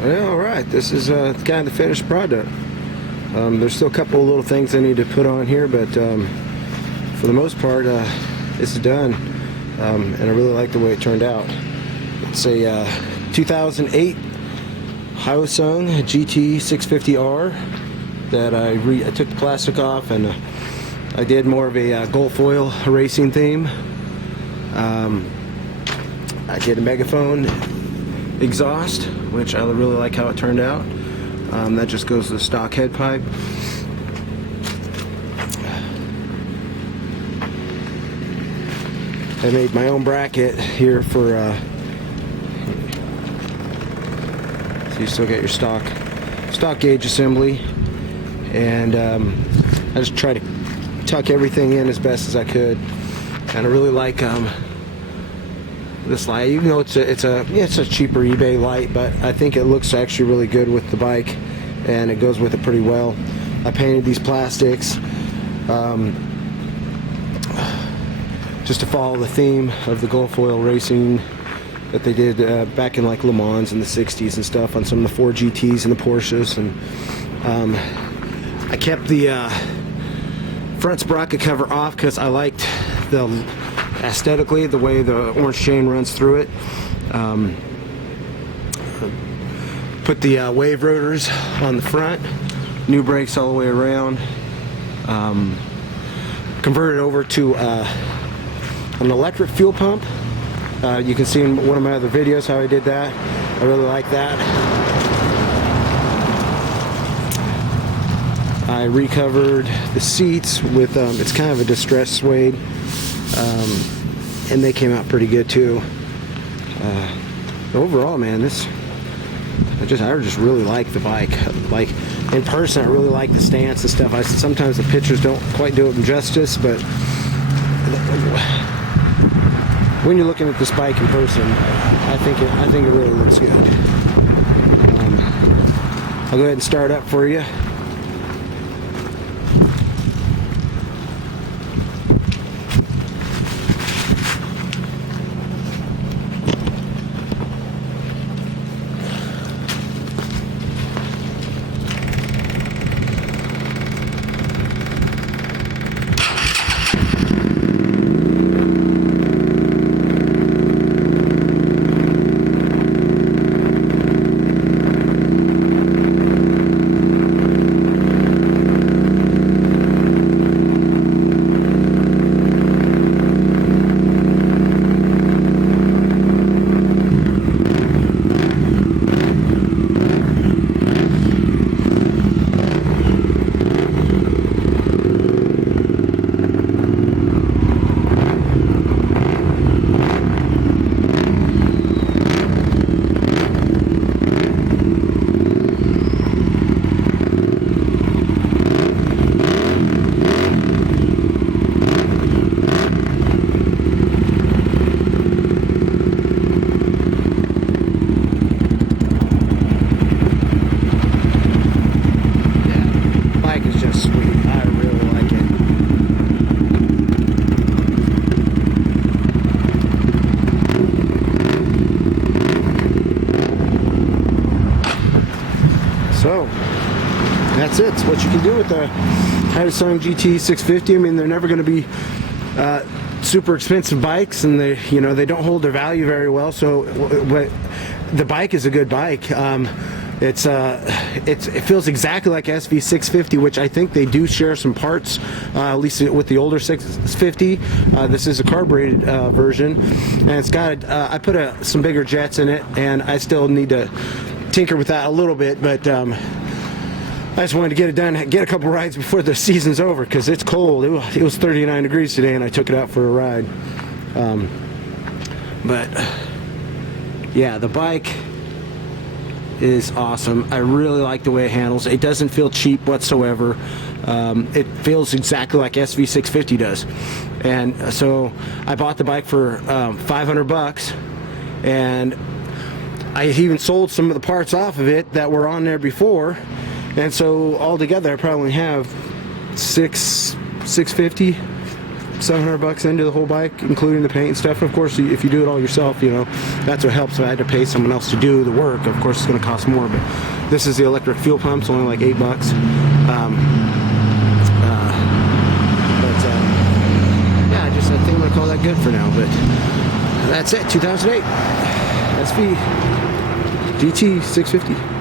Well, alright, this is kind of the finished product. There's still a couple of little things I need to put on here, but for the most part, it's done. And I really like the way it turned out. It's a 2008 Hyosung GT650R that I took the plastic off, and I did more of a gold foil racing theme. I did a megaphone exhaust, which I really like how it turned out. That just goes to the stock head pipe. I made my own bracket here for so you still get your stock gauge assembly, and I just try to tuck everything in as best as I could. And I really like this light, even though it's a cheaper eBay light, but I think it looks actually really good with the bike, and it goes with it pretty well. I painted these plastics just to follow the theme of the gold foil racing that they did back in like Le Mans in the 60s and stuff on some of the Ford GTs and the Porsches. And I kept the front sprocket cover off because I liked aesthetically the way the orange chain runs through it. Put the wave rotors on the front, new brakes all the way around. Converted over to an electric fuel pump. You can see in one of my other videos how I did that. I really like that. I recovered the seats with it's kind of a distressed suede, and they came out pretty good too. Overall, man, I just really like the bike. Like in person, I really like the stance and stuff. Sometimes the pictures don't quite do it justice, but when you're looking at this bike in person, I think it really looks good. I'll go ahead and start up for you. So that's it. It's what you can do with the Hyosung GT650. I mean, they're never going to be super expensive bikes, and they don't hold their value very well. So the bike is a good bike. It feels exactly like SV650, which I think they do share some parts, at least with the older 650. This is a carbureted version, and it's got I put some bigger jets in it, and I still need to tinker with that a little bit, but I just wanted to get it done, get a couple rides before the season's over, because it's cold. It was 39 degrees today, and I took it out for a ride. But yeah, the bike is awesome. I really like the way it handles. It doesn't feel cheap whatsoever. It feels exactly like SV650 does. And so I bought the bike for 500 bucks, and I even sold some of the parts off of it that were on there before, and so altogether I probably have 650 $700 into the whole bike, including the paint and stuff. Of course, if you do it all yourself, you know, that's what helps. So I had to pay someone else to do the work. Of course, it's going to cost more, but this is the electric fuel pump. It's only like $8. Yeah, I think I'm going to call that good for now. But that's it. 2008 SV GT650.